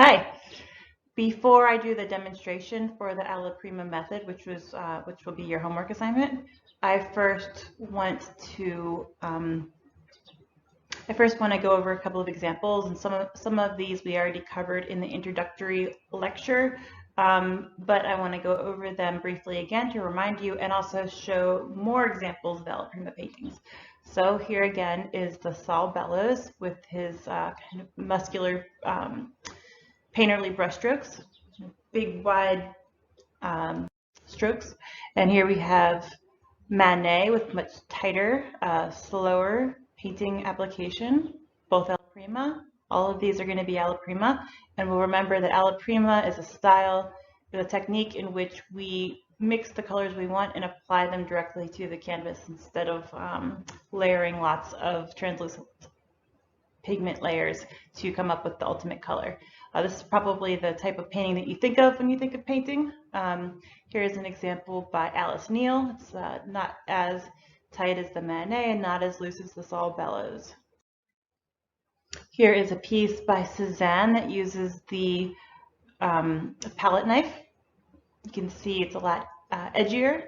Hi. Before I do the demonstration for the Alla Prima method, which will be your homework assignment, I first want to go over a couple of examples, and some of these we already covered in the introductory lecture, but I want to go over them briefly again to remind you, and also show more examples of Alla Prima paintings. So here again is the Saul Bellows with his kind of muscular painterly brushstrokes, big wide strokes. And here we have Manet with much tighter, slower painting application, both Alla Prima. All of these are going to be Alla Prima. And we'll remember that Alla Prima is a style, is a technique in which we mix the colors we want and apply them directly to the canvas instead of layering lots of translucent pigment layers to come up with the ultimate color. This is probably the type of painting that you think of when you think of painting. Here is an example by Alice Neal. It's not as tight as the Manet and not as loose as the Saul Bellows. Here is a piece by Cézanne that uses the palette knife. You can see it's a lot edgier.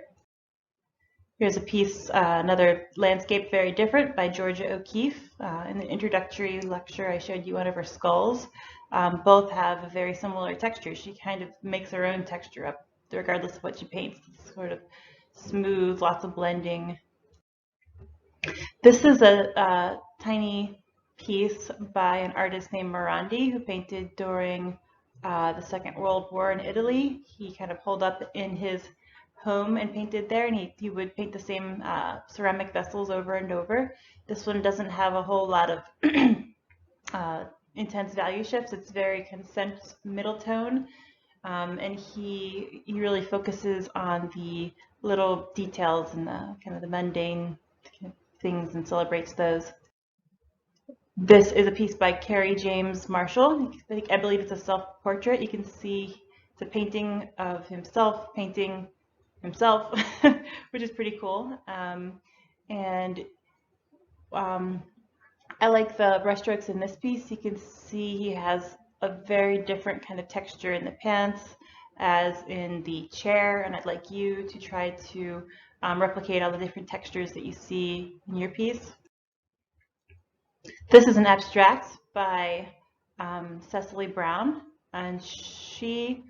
Here's a piece, another landscape very different by Georgia O'Keeffe. In the introductory lecture, I showed you one of her skulls. Both have a very similar texture. She kind of makes her own texture up regardless of what she paints. It's sort of smooth, lots of blending. This is a tiny piece by an artist named Morandi who painted during the Second World War in Italy. He kind of holed up in his home and painted there, and he would paint the same ceramic vessels over and over. This one doesn't have a whole lot of intense value shifts. It's very consent middle tone, and he really focuses on the little details and the kind of the mundane things and celebrates those. This is a piece by Carrie James Marshall. I believe it's a self-portrait. You can see it's a painting of himself painting himself, which is pretty cool. I like the brushstrokes in this piece. You can see he has a very different kind of texture in the pants as in the chair, and I'd like you to try to replicate all the different textures that you see in your piece. This is an abstract by Cecily Brown, and she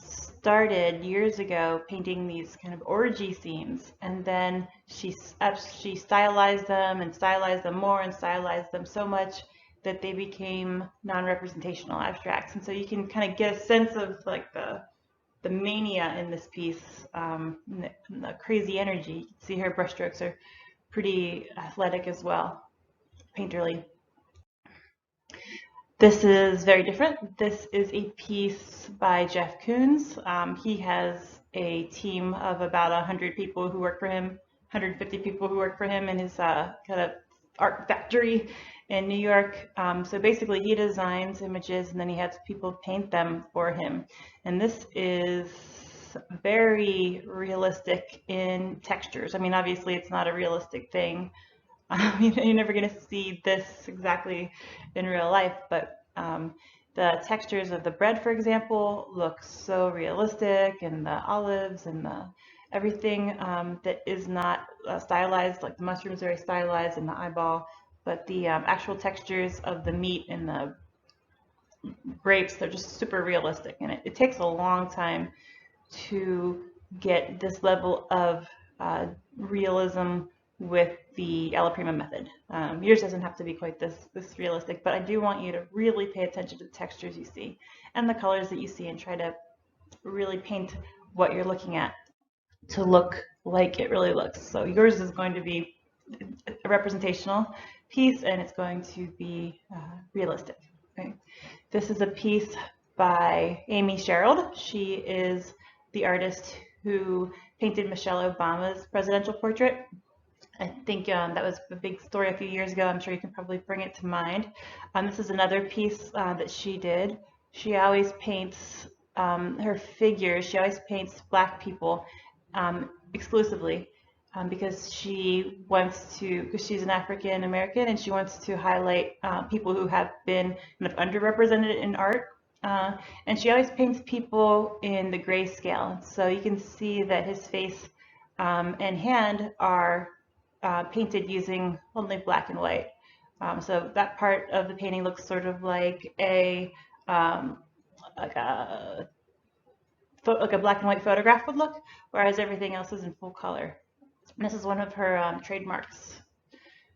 started years ago painting these kind of orgy scenes, and then she stylized them and stylized them more and stylized them so much that they became non-representational abstracts. And so you can kind of get a sense of like the mania in this piece, and the crazy energy. You can see her brushstrokes are pretty athletic as well, painterly. This is very different. This is a piece by Jeff Koons. He has a team of about 100 people who work for him, 150 people who work for him in his kind of art factory in New York. So basically he designs images and then he has people paint them for him. And this is very realistic in textures. I mean, obviously it's not a realistic thing. You're never going to see this exactly in real life, but the textures of the bread, for example, look so realistic, and the olives and the everything that is not stylized, like the mushrooms are very stylized in the eyeball, but the actual textures of the meat and the grapes, they're just super realistic, and it takes a long time to get this level of realism with the Alla Prima method. Yours doesn't have to be quite this realistic, but I do want you to really pay attention to the textures you see and the colors that you see, and try to really paint what you're looking at to look like it really looks. So yours is going to be a representational piece, and it's going to be realistic. Okay. This is a piece by Amy Sherald. She is the artist who painted Michelle Obama's presidential portrait. I think that was a big story a few years ago. I'm sure you can probably bring it to mind. This is another piece that she did. She always paints her figures. She always paints Black people exclusively because she wants to, because she's an African American, and she wants to highlight people who have been kind of underrepresented in art. And she always paints people in the grayscale. So you can see that his face and hand are painted using only black and white. So that part of the painting looks sort of like a um, like a like a black and white photograph would look, whereas everything else is in full color. And this is one of her trademarks.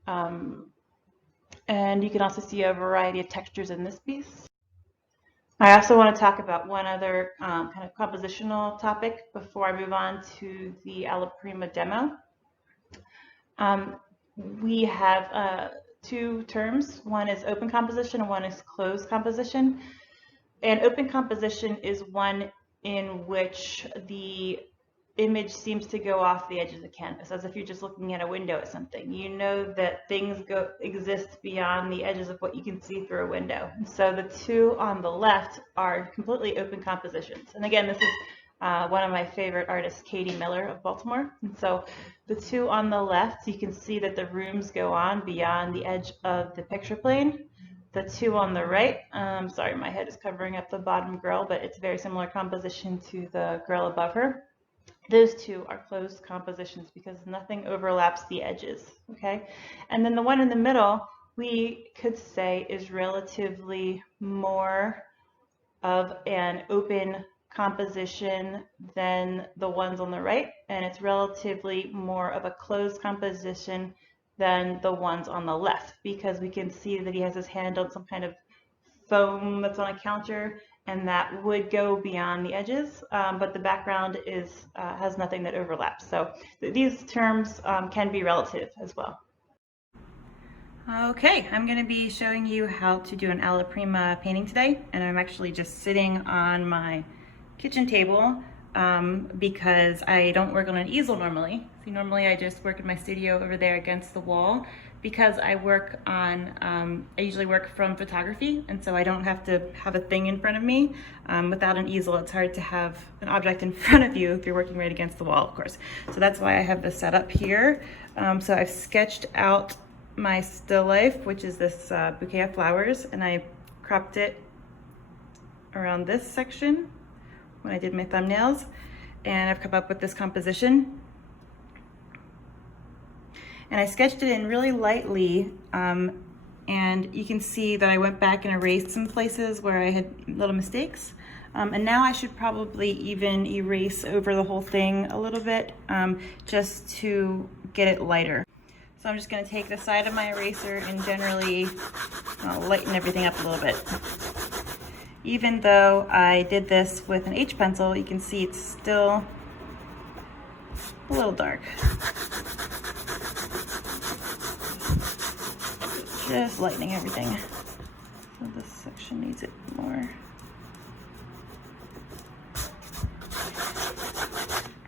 Um, and you can also see a variety of textures in this piece. I also want to talk about one other kind of compositional topic before I move on to the Alla Prima demo. We have two terms. One is open composition and one is closed composition. And open composition is one in which the image seems to go off the edge of the canvas, as if you're just looking at a window at something. You know that things exist beyond the edges of what you can see through a window. And so the two on the left are completely open compositions. And again, this is one of my favorite artists, Katie Miller of Baltimore. And so the two on the left, you can see that the rooms go on beyond the edge of the picture plane. The two on the right, sorry, my head is covering up the bottom girl, but it's very similar composition to the girl above her. Those two are closed compositions because nothing overlaps the edges, okay? And then the one in the middle, we could say is relatively more of an open composition than the ones on the right, and it's relatively more of a closed composition than the ones on the left, because we can see that he has his hand on some kind of foam that's on a counter, and that would go beyond the edges, but the background has nothing that overlaps. So these terms can be relative as well. Okay, I'm going to be showing you how to do an Alla Prima painting today, and I'm actually just sitting on my kitchen table because I don't work on an easel normally. See, normally I just work in my studio over there against the wall, because I work on, I usually work from photography, and so I don't have to have a thing in front of me. Without an easel, it's hard to have an object in front of you if you're working right against the wall, of course. So that's why I have this set up here. So I've sketched out my still life, which is this bouquet of flowers, and I cropped it around this section when I did my thumbnails, and I've come up with this composition. And I sketched it in really lightly, and you can see that I went back and erased some places where I had little mistakes. And now I should probably even erase over the whole thing a little bit, just to get it lighter. So I'm just going to take the side of my eraser and generally lighten everything up a little bit. Even though I did this with an H pencil, you can see it's still a little dark. Just lightening everything. So this section needs it more.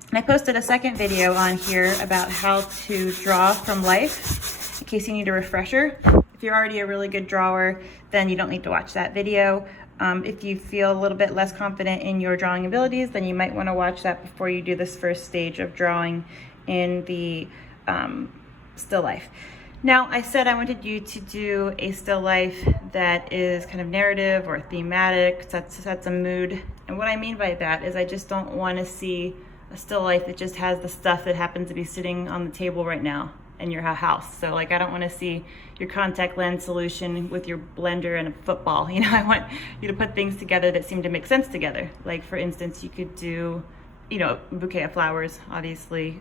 And I posted a second video on here about how to draw from life, in case you need a refresher. If you're already a really good drawer, then you don't need to watch that video. If you feel a little bit less confident in your drawing abilities, then you might want to watch that before you do this first stage of drawing in the still life. Now, I said I wanted you to do a still life that is kind of narrative or thematic, sets a mood. And what I mean by that is I just don't want to see a still life that just has the stuff that happens to be sitting on the table right now in your house. So like, I don't want to see your contact lens solution with your blender and a football. You know, I want you to put things together that seem to make sense together. Like, for instance, you could do, you know, a bouquet of flowers. Obviously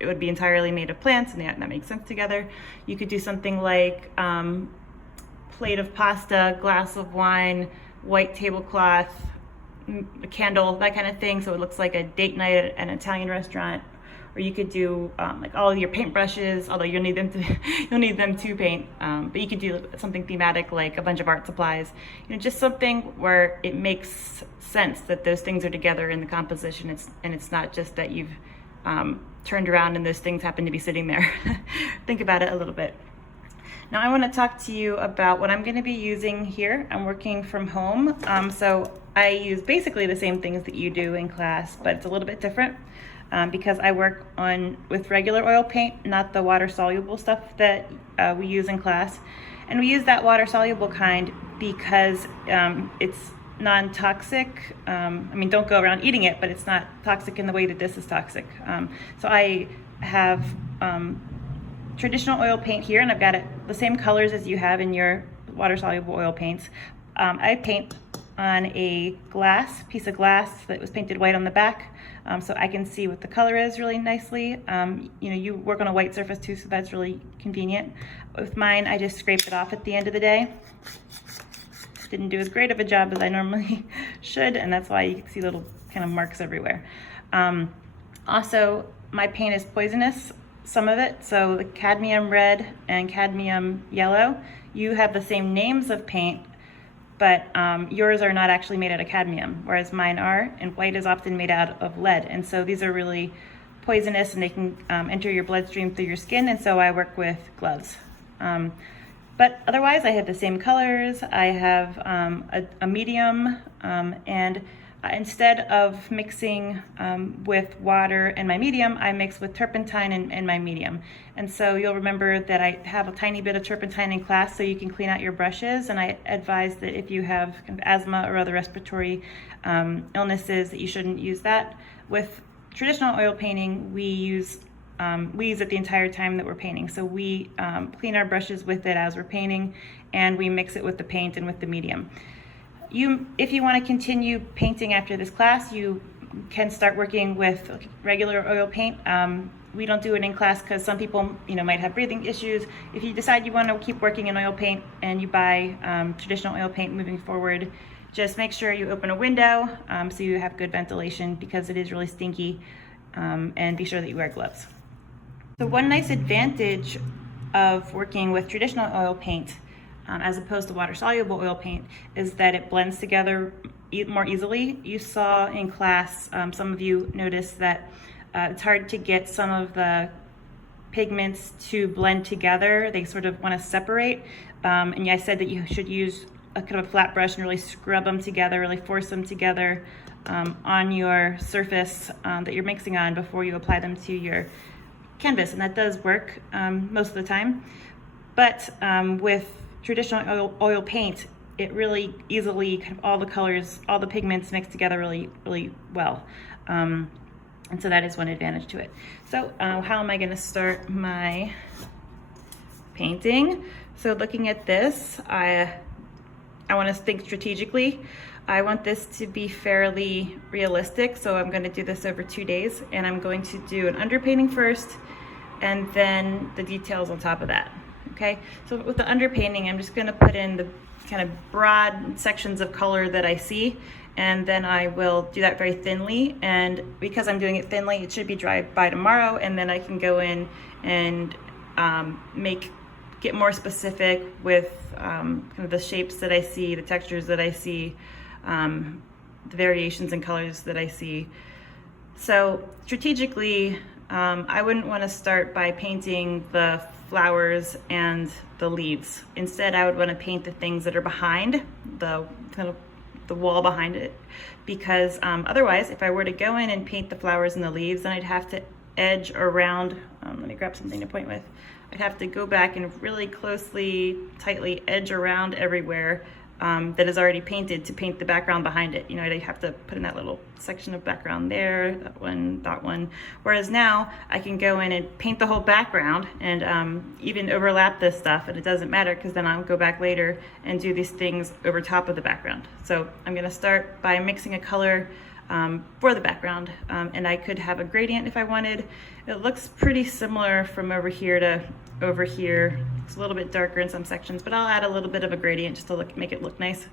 it would be entirely made of plants, and that makes sense together. You could do something like plate of pasta, glass of wine, white tablecloth, a candle, that kind of thing, so it looks like a date night at an Italian restaurant. Or you could do like all of your paintbrushes, although you'll need them to paint. But you could do something thematic like a bunch of art supplies. You know, just something where it makes sense that those things are together in the composition. It's not just that you've turned around and those things happen to be sitting there. Think about it a little bit. Now I want to talk to you about what I'm going to be using here. I'm working from home, so I use basically the same things that you do in class, but it's a little bit different because I work with regular oil paint, not the water-soluble stuff that we use in class. And we use that water-soluble kind because it's non-toxic. I mean, don't go around eating it, but it's not toxic in the way that this is toxic. So I have traditional oil paint here, and I've got it the same colors as you have in your water-soluble oil paints. I paint on a piece of glass that was painted white on the back, so I can see what the color is really nicely. You know, you work on a white surface too, so that's really convenient. With mine, I just scraped it off at the end of the day. Didn't do as great of a job as I normally should, and that's why you can see little kind of marks everywhere. Also, my paint is poisonous, some of it, so the cadmium red and cadmium yellow, you have the same names of paint, but yours are not actually made out of cadmium, whereas mine are, and white is often made out of lead. And so these are really poisonous, and they can enter your bloodstream through your skin, and so I work with gloves. But otherwise, I have the same colors. I have a medium, and instead of mixing with water and my medium, I mix with turpentine and my medium. And so you'll remember that I have a tiny bit of turpentine in class so you can clean out your brushes. And I advise that if you have kind of asthma or other respiratory illnesses, that you shouldn't use that. With traditional oil painting, we use it the entire time that we're painting. So we clean our brushes with it as we're painting, and we mix it with the paint and with the medium. If you want to continue painting after this class, you can start working with regular oil paint. We don't do it in class because some people, might have breathing issues. If you decide you want to keep working in oil paint and you buy traditional oil paint moving forward, just make sure you open a window so you have good ventilation, because it is really stinky, and be sure that you wear gloves. So one nice advantage of working with traditional oil paint as opposed to water-soluble oil paint is that it blends together more easily. You saw in class, some of you noticed that it's hard to get some of the pigments to blend together. They sort of want to separate. And I said that you should use a kind of a flat brush and really scrub them together, really force them together on your surface that you're mixing on before you apply them to your canvas. And that does work most of the time. But with traditional oil paint, it really easily, kind of all the colors, all the pigments mix together really, really well. And so that is one advantage to it. So how am I going to start my painting? So looking at this, I want to think strategically. I want this to be fairly realistic, so I'm going to do this over 2 days, and I'm going to do an underpainting first and then the details on top of that. Okay, so with the underpainting, I'm just going to put in the kind of broad sections of color that I see, and then I will do that very thinly. And because I'm doing it thinly, it should be dry by tomorrow, and then I can go in and get more specific with kind of the shapes that I see, the textures that I see, the variations in colors that I see. So strategically, I wouldn't want to start by painting the flowers and the leaves. Instead, I would want to paint the things that are behind the kind of the wall behind it, because otherwise, if I were to go in and paint the flowers and the leaves, then I'd have to edge around. Let me grab something to point with. I'd have to go back and really closely, tightly edge around everywhere that is already painted to paint the background behind it. I'd have to put in that little section of background there, that one. Whereas now I can go in and paint the whole background and even overlap this stuff, and it doesn't matter because then I'll go back later and do these things over top of the background. So I'm going to start by mixing a color for the background, and I could have a gradient if I wanted. It looks pretty similar from over here to over here. It's a little bit darker in some sections, but I'll add a little bit of a gradient just to make it look nice,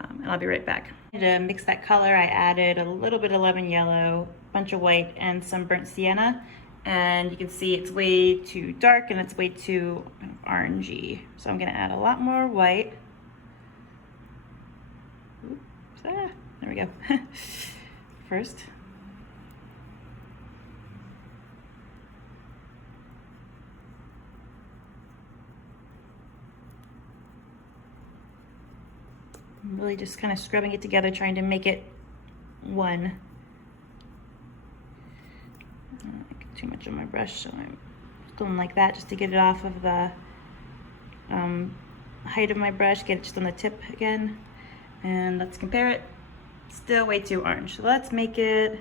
and I'll be right back. To mix that color, I added a little bit of lemon yellow, a bunch of white, and some burnt sienna, and you can see it's way too dark and it's way too orangey. So I'm going to add a lot more white. Oops, there we go. First. I'm really just kind of scrubbing it together, trying to make it one. I get too much on my brush, so I'm going like that just to get it off of the height of my brush, get it just on the tip again. And let's compare it. Still way too orange. So let's make it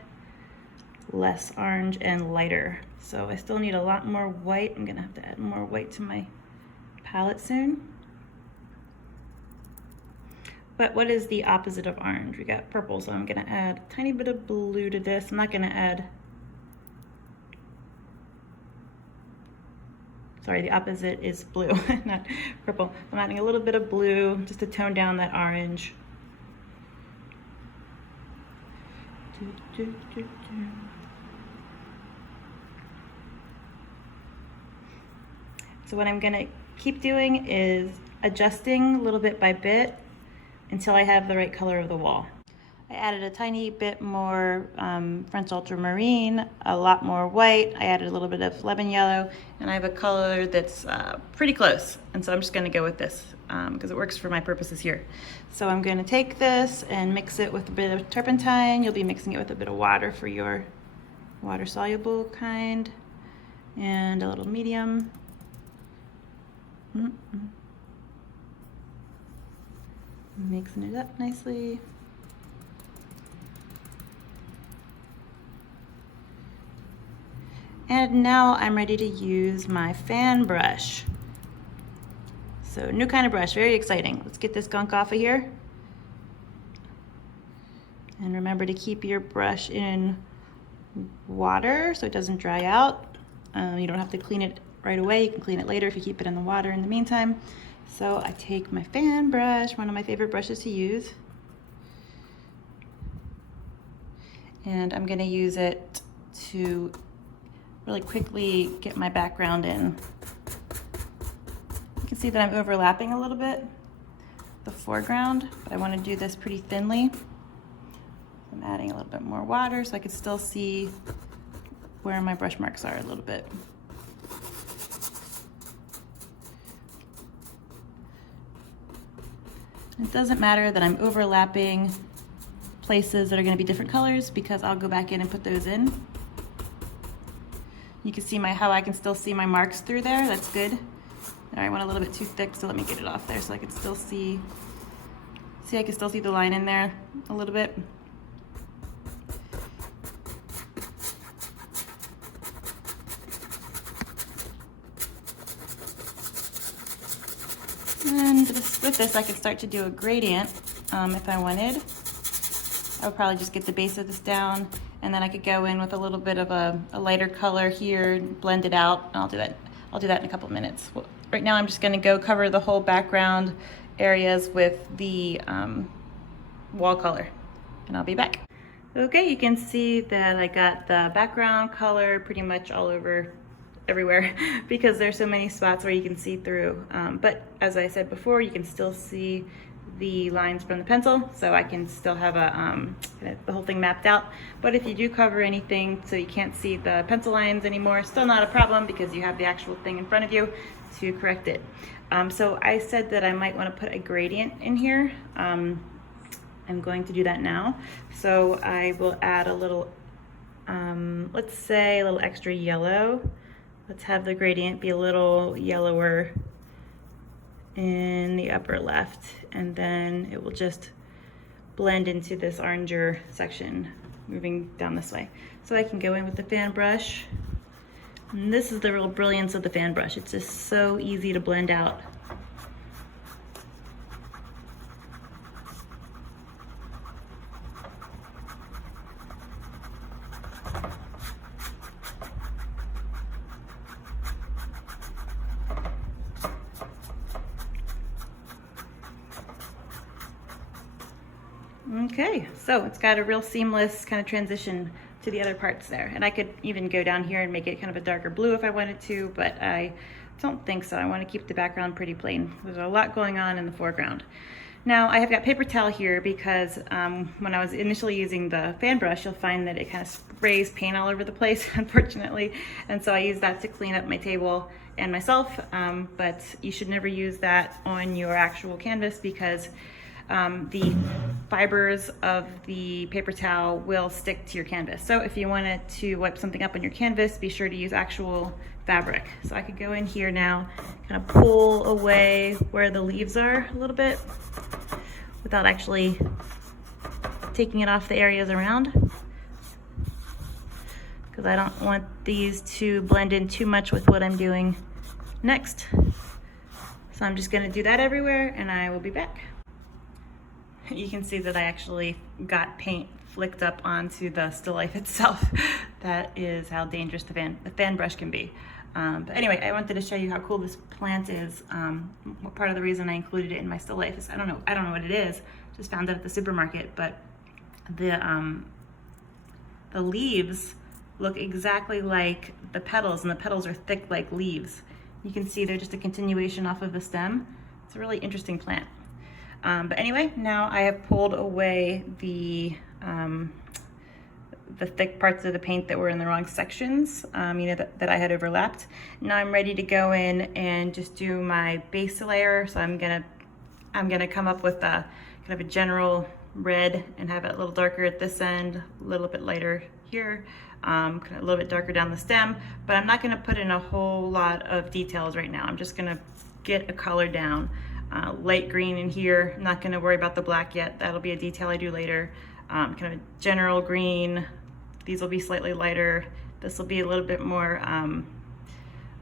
less orange and lighter. So I still need a lot more white. I'm gonna have to add more white to my palette soon. But what is the opposite of orange? We got purple, so I'm gonna add a tiny bit of blue to this. I'm not gonna add, sorry, the opposite is blue, not purple. I'm adding a little bit of blue just to tone down that orange. So what I'm gonna keep doing is adjusting little bit by bit until I have the right color of the wall. I added a tiny bit more French ultramarine, a lot more white. I added a little bit of lemon yellow, and I have a color that's pretty close. And so I'm just gonna go with this because it works for my purposes here. So I'm gonna take this and mix it with a bit of turpentine. You'll be mixing it with a bit of water for your water soluble kind, and a little medium. Mixing it up nicely. And now I'm ready to use my fan brush. So new kind of brush, very exciting. Let's get this gunk off of here. And remember to keep your brush in water so it doesn't dry out. You don't have to clean it right away. You can clean it later if you keep it in the water in the meantime. So I take my fan brush, one of my favorite brushes to use, and I'm gonna use it to really quickly get my background in. You can see that I'm overlapping a little bit the foreground, but I wanna do this pretty thinly. I'm adding a little bit more water so I can still see where my brush marks are a little bit. It doesn't matter that I'm overlapping places that are going to be different colors because I'll go back in and put those in. You can see how I can still see my marks through there. That's good. I went a little bit too thick, so let me get it off there so I can still see. See, I can still see the line in there a little bit. And with this, I could start to do a gradient if I wanted. I would probably just get the base of this down, and then I could go in with a little bit of a lighter color here, blend it out, and I'll do that in a couple of minutes. Well, right now I'm just gonna go cover the whole background areas with the wall color, and I'll be back. Okay, you can see that I got the background color pretty much all over everywhere because there's so many spots where you can see through. But as I said before, you can still see the lines from the pencil, so I can still have the whole thing mapped out. But if you do cover anything so you can't see the pencil lines anymore, still not a problem because you have the actual thing in front of you to correct it. So I said that I might want to put a gradient in here. I'm going to do that now. So I will add a little, let's say a little extra yellow. Let's have the gradient be a little yellower in the upper left, and then it will just blend into this oranger section moving down this way. So I can go in with the fan brush, and this is the real brilliance of the fan brush. It's just so easy to blend out. Okay, so it's got a real seamless kind of transition to the other parts there. And I could even go down here and make it kind of a darker blue if I wanted to, but I don't think so. I want to keep the background pretty plain. There's a lot going on in the foreground. Now I have got paper towel here because when I was initially using the fan brush, you'll find that it kind of sprays paint all over the place, unfortunately. And so I use that to clean up my table and myself, but you should never use that on your actual canvas because the fibers of the paper towel will stick to your canvas. So if you wanted to wipe something up on your canvas, be sure to use actual fabric. So I could go in here now, kind of pull away where the leaves are a little bit, without actually taking it off the areas around, because I don't want these to blend in too much with what I'm doing next. So I'm just gonna do that everywhere and I will be back. You can see that I actually got paint flicked up onto the still life itself. That is how dangerous the fan brush can be. But anyway, I wanted to show you how cool this plant is. Part of the reason I included it in my still life is I don't know what it is. Just found it at the supermarket, but the leaves look exactly like the petals, and the petals are thick like leaves. You can see they're just a continuation off of the stem. It's a really interesting plant. But anyway, now I have pulled away the thick parts of the paint that were in the wrong sections, that I had overlapped. Now I'm ready to go in and just do my base layer. So I'm gonna come up with a kind of a general red and have it a little darker at this end, a little bit lighter here, kind of a little bit darker down the stem. But I'm not gonna put in a whole lot of details right now. I'm just gonna get a color down. Light green in here. I'm not going to worry about the black yet. That'll be a detail I do later. Kind of a general green. These will be slightly lighter. This will be a little bit more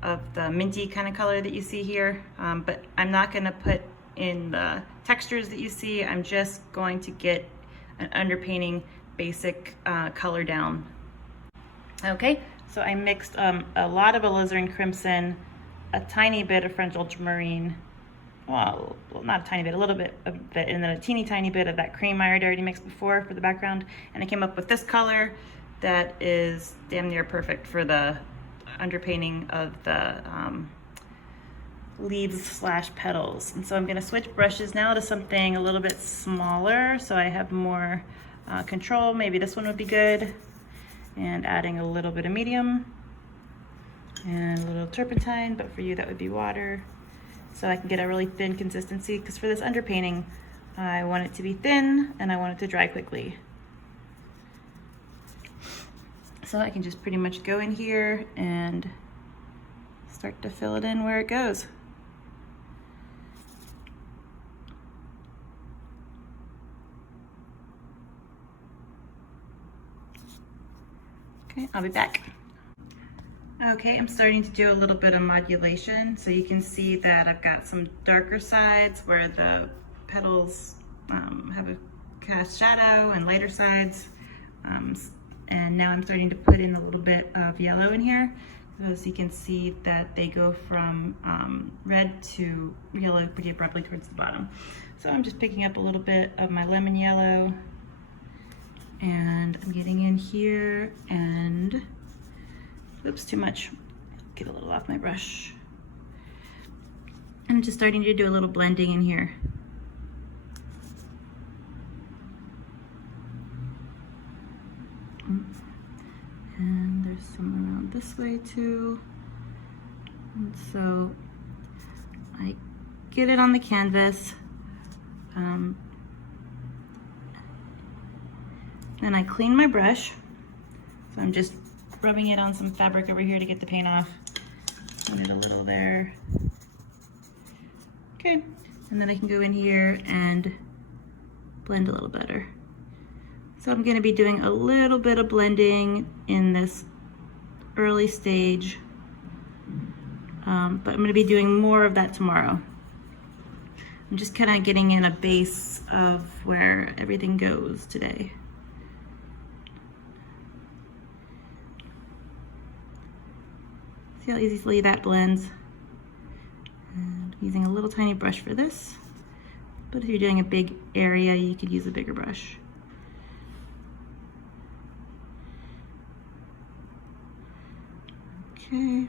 of the minty kind of color that you see here. But I'm not going to put in the textures that you see. I'm just going to get an underpainting basic color down. Okay, so I mixed a lot of alizarin crimson, a tiny bit of French ultramarine, well, not a tiny bit, a little bit of it, and then a teeny tiny bit of that cream I had already mixed before for the background. And I came up with this color that is damn near perfect for the underpainting of the leaves slash petals. And so I'm gonna switch brushes now to something a little bit smaller so I have more control. Maybe this one would be good. And adding a little bit of medium and a little turpentine, but for you that would be water. So I can get a really thin consistency, because for this underpainting, I want it to be thin and I want it to dry quickly. So I can just pretty much go in here and start to fill it in where it goes. Okay, I'll be back. Okay, I'm starting to do a little bit of modulation. So you can see that I've got some darker sides where the petals have a cast shadow, and lighter sides. And now I'm starting to put in a little bit of yellow in here. As you can see that they go from red to yellow pretty abruptly towards the bottom. So I'm just picking up a little bit of my lemon yellow, and I'm getting in here and oops, too much. Get a little off my brush. I'm just starting to do a little blending in here. And there's some around this way too. And so I get it on the canvas. Then I clean my brush. So I'm just rubbing it on some fabric over here to get the paint off. Put it a little there. Okay, and then I can go in here and blend a little better. So I'm gonna be doing a little bit of blending in this early stage, but I'm gonna be doing more of that tomorrow. I'm just kind of getting in a base of where everything goes today. See how easily that blends? And I'm using a little tiny brush for this, but if you're doing a big area, you could use a bigger brush. Okay.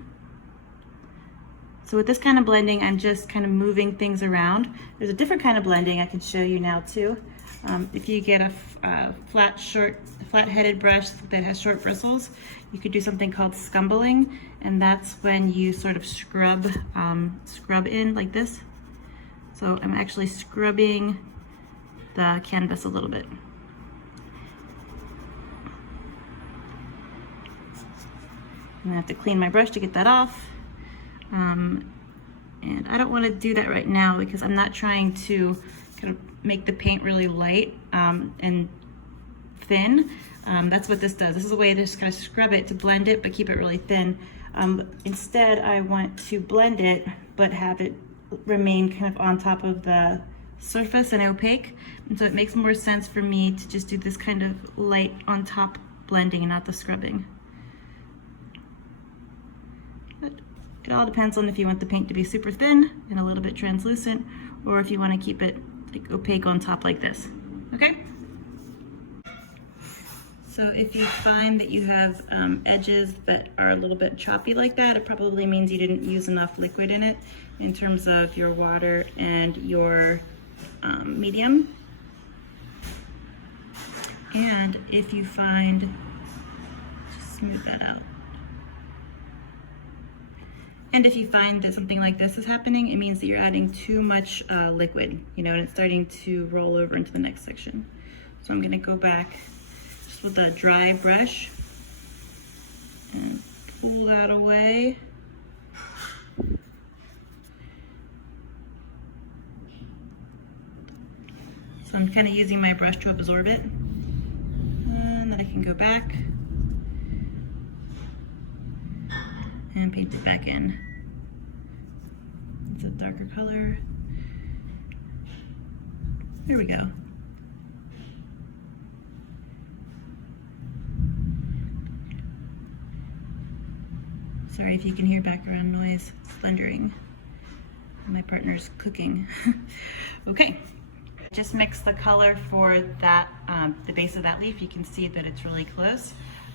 So with this kind of blending, I'm just kind of moving things around. There's a different kind of blending I can show you now too. If you get a flat-headed brush that has short bristles, you could do something called scumbling, and that's when you sort of scrub in like this. So I'm actually scrubbing the canvas a little bit. I'm gonna have to clean my brush to get that off. And I don't want to do that right now because I'm not trying to gonna make the paint really light and thin. That's what this does. This is a way to just kind of scrub it to blend it, but keep it really thin. Instead, I want to blend it, but have it remain kind of on top of the surface and opaque. And so it makes more sense for me to just do this kind of light on top blending and not the scrubbing. But it all depends on if you want the paint to be super thin and a little bit translucent, or if you want to keep it like opaque on top like this. Okay? So if you find that you have edges that are a little bit choppy like that, it probably means you didn't use enough liquid in it in terms of your water and your medium. And if you find, just smooth that out. And if you find that something like this is happening, it means that you're adding too much liquid, you know, and it's starting to roll over into the next section. So I'm gonna go back just with a dry brush and pull that away. So I'm kind of using my brush to absorb it. And then I can go back and paint it back in. It's a darker color. There we go. Sorry if you can hear background noise, it's thundering. My partner's cooking. Okay. Just mix the color for that, the base of that leaf. You can see that it's really close.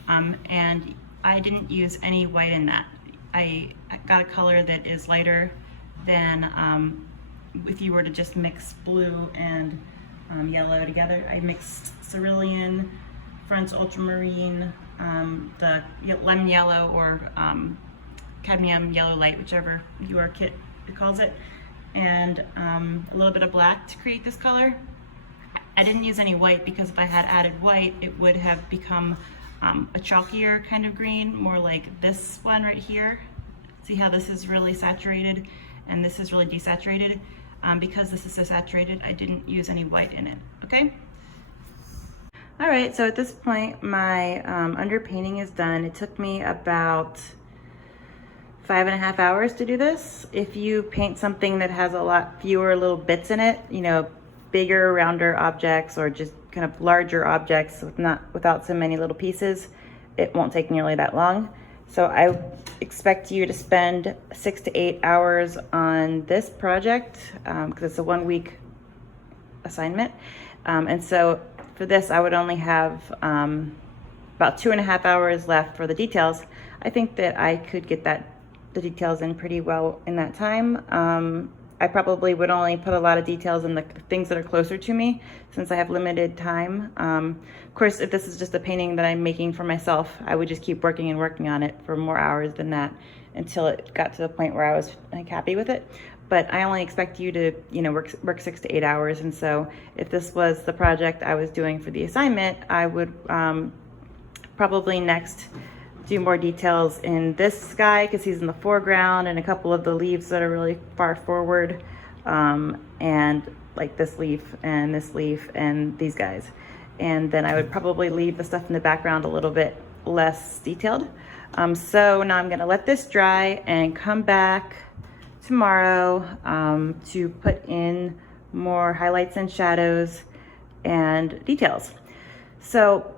And I didn't use any white in that. I got a color that is lighter than if you were to just mix blue and yellow together. I mixed cerulean, French ultramarine, the lemon yellow, or cadmium yellow light, whichever your kit calls it, and a little bit of black to create this color. I didn't use any white because if I had added white, it would have become a chalkier kind of green, more like this one right here. See how this is really saturated and this is really desaturated? Because this is so saturated, I didn't use any white in it, okay? All right, so at this point, my underpainting is done. It took me about 5.5 hours to do this. If you paint something that has a lot fewer little bits in it, you know, bigger, rounder objects, or just kind of larger objects without so many little pieces, it won't take nearly that long. So I expect you to spend 6 to 8 hours on this project because it's a 1-week assignment. And so for this, I would only have about 2.5 hours left for the details. I think that I could get the details in pretty well in that time. I probably would only put a lot of details in the things that are closer to me since I have limited time. Of course, if this is just a painting that I'm making for myself, I would just keep working and working on it for more hours than that until it got to the point where I was like happy with it. But I only expect you to, you know, work 6 to 8 hours. And so if this was the project I was doing for the assignment, I would probably next do more details in this guy because he's in the foreground, and a couple of the leaves that are really far forward, and like this leaf and these guys. And then I would probably leave the stuff in the background a little bit less detailed. So now I'm gonna let this dry and come back tomorrow to put in more highlights and shadows and details. So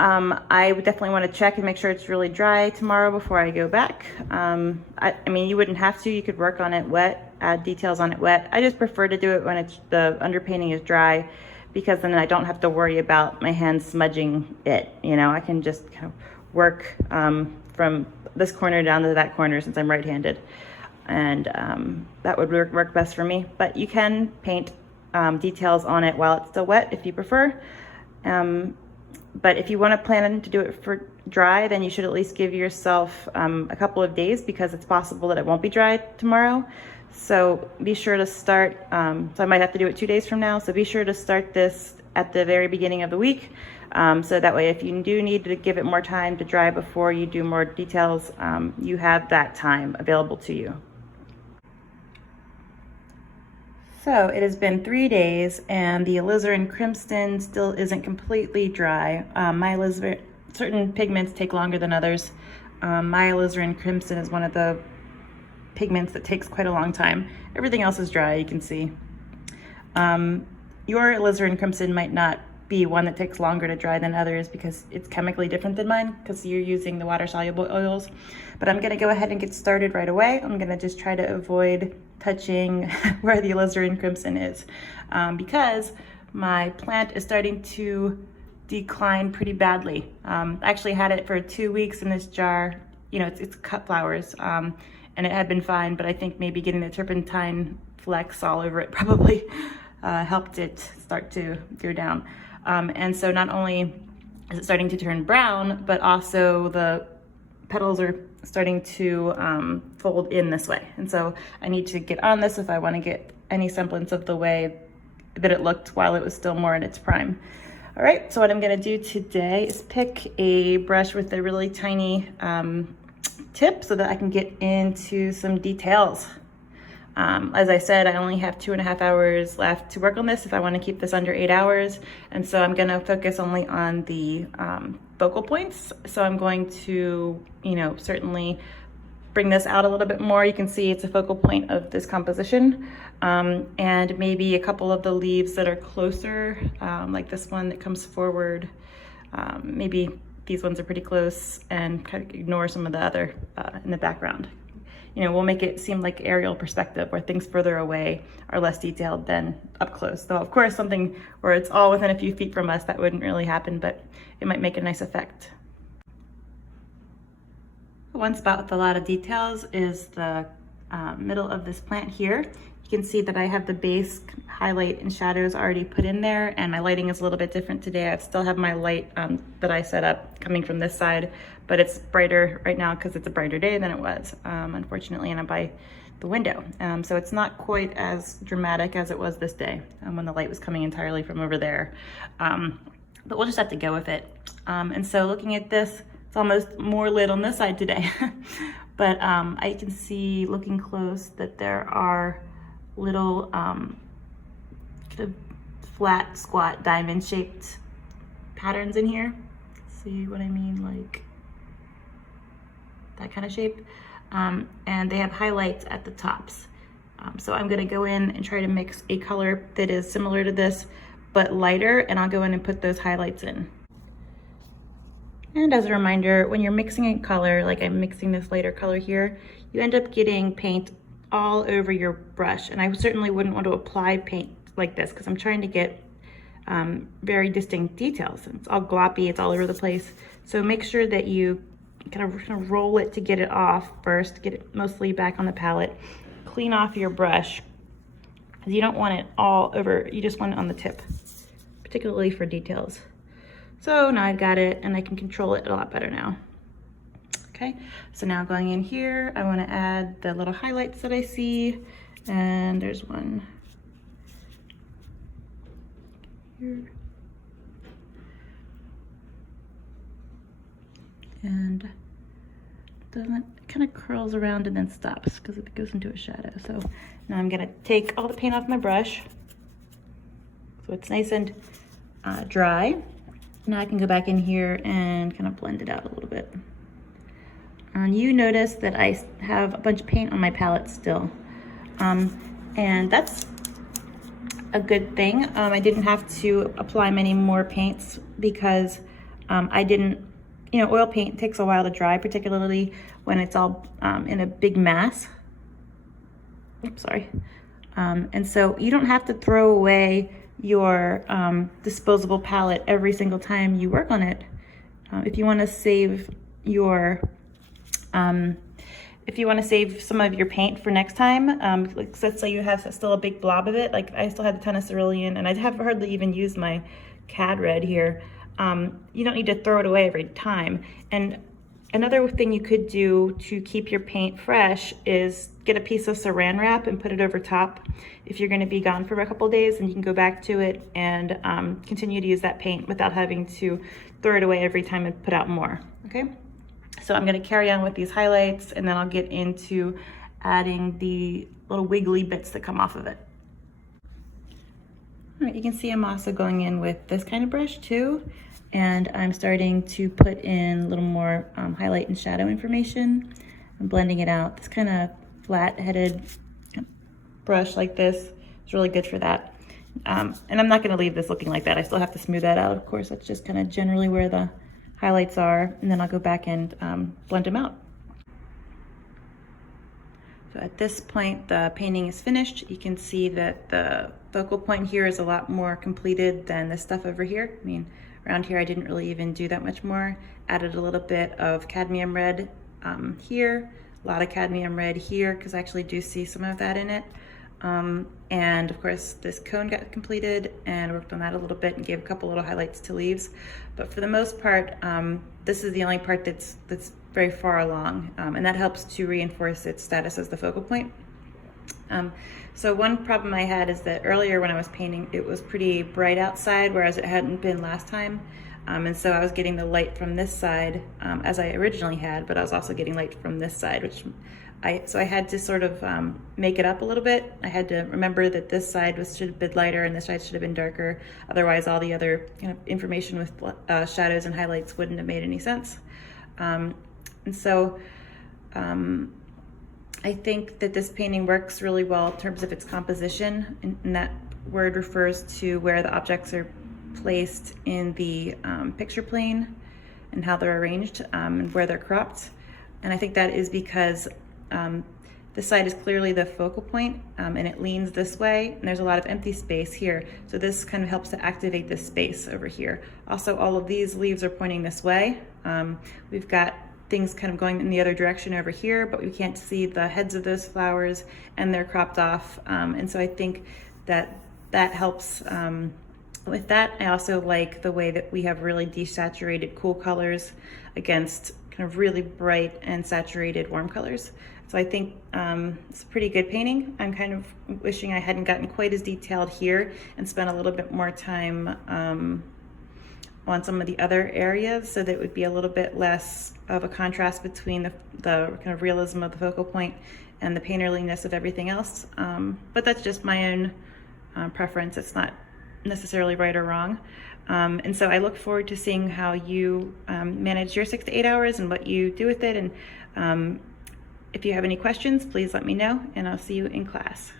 I would definitely want to check and make sure it's really dry tomorrow before I go back. I mean, you wouldn't have to. You could work on it wet, add details on it wet. I just prefer to do it when the underpainting is dry, because then I don't have to worry about my hands smudging it. You know, I can just kind of work from this corner down to that corner since I'm right-handed. And that would work best for me. But you can paint details on it while it's still wet if you prefer. But if you want to plan to do it for dry, then you should at least give yourself a couple of days, because it's possible that it won't be dry tomorrow. So be sure to start, so I might have to do it 2 days from now. So be sure to start this at the very beginning of the week. So that way, if you do need to give it more time to dry before you do more details, you have that time available to you. So it has been 3 days and the alizarin crimson still isn't completely dry. Certain pigments take longer than others. My alizarin crimson is one of the pigments that takes quite a long time. Everything else is dry, you can see. Your alizarin crimson might not be one that takes longer to dry than others because it's chemically different than mine because you're using the water-soluble oils. But I'm gonna go ahead and get started right away. I'm gonna just try to avoid touching where the alizarin crimson is because my plant is starting to decline pretty badly. I actually had it for 2 weeks in this jar. You know, it's cut flowers and it had been fine, but I think maybe getting the turpentine flecks all over it probably helped it start to go down. And so not only is it starting to turn brown, but also the petals are starting to fold in this way. And so I need to get on this if I want to get any semblance of the way that it looked while it was still more in its prime. All right, so what I'm gonna do today is pick a brush with a really tiny tip so that I can get into some details. As I said, I only have 2.5 hours left to work on this if I want to keep this under 8 hours. And so I'm going to focus only on the focal points. So I'm going to, certainly bring this out a little bit more. You can see it's a focal point of this composition. And maybe a couple of the leaves that are closer, like this one that comes forward. Maybe these ones are pretty close and kind of ignore some of the other in the background. We'll make it seem like aerial perspective where things further away are less detailed than up close. Though of course something where it's all within a few feet from us, that wouldn't really happen, but it might make a nice effect. One spot with a lot of details is the middle of this plant here. You can see that I have the base highlight and shadows already put in there, and my lighting is a little bit different today. I still have my light that I set up coming from this side, but it's brighter right now because it's a brighter day than it was, unfortunately, and I'm by the window. So it's not quite as dramatic as it was this day when the light was coming entirely from over there. But we'll just have to go with it. And so looking at this, it's almost more lit on this side today. But I can see, looking close, that there are little kind of flat, squat, diamond-shaped patterns in here. See what I mean? Like that kind of shape. And they have highlights at the tops. So I'm gonna go in and try to mix a color that is similar to this, but lighter, and I'll go in and put those highlights in. And as a reminder, when you're mixing a color, like I'm mixing this lighter color here, you end up getting paint all over your brush. And I certainly wouldn't want to apply paint like this because I'm trying to get very distinct details. It's all gloppy, it's all over the place. So make sure that you kind of roll it to get it off first, get it mostly back on the palette. Clean off your brush because you don't want it all over, you just want it on the tip, particularly for details. So now I've got it and I can control it a lot better now. Okay, so now going in here, I want to add the little highlights that I see, and there's one here. And then it kind of curls around and then stops because it goes into a shadow. So now I'm gonna take all the paint off my brush so it's nice and dry. Now I can go back in here and kind of blend it out a little bit. And you notice that I have a bunch of paint on my palette still. And that's a good thing. I didn't have to apply many more paints because I didn't, oil paint takes a while to dry, particularly when it's all in a big mass. Oops, sorry. And so you don't have to throw away your disposable palette every single time you work on it. If you want to save your if you want to save some of your paint for next time, like let's say you have still a big blob of it, like I still had a ton of cerulean and I have hardly even used my cad red here. You don't need to throw it away every time. And another thing you could do to keep your paint fresh is get a piece of saran wrap and put it over top. If you're going to be gone for a couple of days, and you can go back to it and continue to use that paint without having to throw it away every time and put out more, okay? So I'm going to carry on with these highlights, and then I'll get into adding the little wiggly bits that come off of it. All right, you can see I'm also going in with this kind of brush too, and I'm starting to put in a little more highlight and shadow information. I'm blending it out. This kind of flat-headed brush like this is really good for that. And I'm not going to leave this looking like that. I still have to smooth that out, of course. That's just kind of generally where the highlights are, and then I'll go back and blend them out. So at this point, the painting is finished. You can see that the focal point here is a lot more completed than this stuff over here. I mean, around here I didn't really even do that much more. Added a little bit of cadmium red here, a lot of cadmium red here, because I actually do see some of that in it. And of course this cone got completed, and worked on that a little bit and gave a couple little highlights to leaves. But for the most part, this is the only part that's very far along, and that helps to reinforce its status as the focal point. So one problem I had is that earlier when I was painting, it was pretty bright outside, whereas it hadn't been last time. And so I was getting the light from this side as I originally had, but I was also getting light from this side, which so I had to sort of make it up a little bit. I had to remember that this side should have been lighter and this side should have been darker. Otherwise, all the other kind of information with shadows and highlights wouldn't have made any sense. And so I think that this painting works really well in terms of its composition, and that word refers to where the objects are placed in the picture plane and how they're arranged and where they're cropped. And I think that is because this side is clearly the focal point, and it leans this way, and there's a lot of empty space here. So this kind of helps to activate this space over here. Also, all of these leaves are pointing this way. We've got things kind of going in the other direction over here, but we can't see the heads of those flowers, and they're cropped off. And so I think that helps with that. I also like the way that we have really desaturated cool colors against kind of really bright and saturated warm colors. So I think it's a pretty good painting. I'm kind of wishing I hadn't gotten quite as detailed here and spent a little bit more time on some of the other areas, so that it would be a little bit less of a contrast between the kind of realism of the focal point and the painterliness of everything else. But that's just my own preference. It's not necessarily right or wrong. And so I look forward to seeing how you manage your 6 to 8 hours and what you do with it. And if you have any questions, please let me know, and I'll see you in class.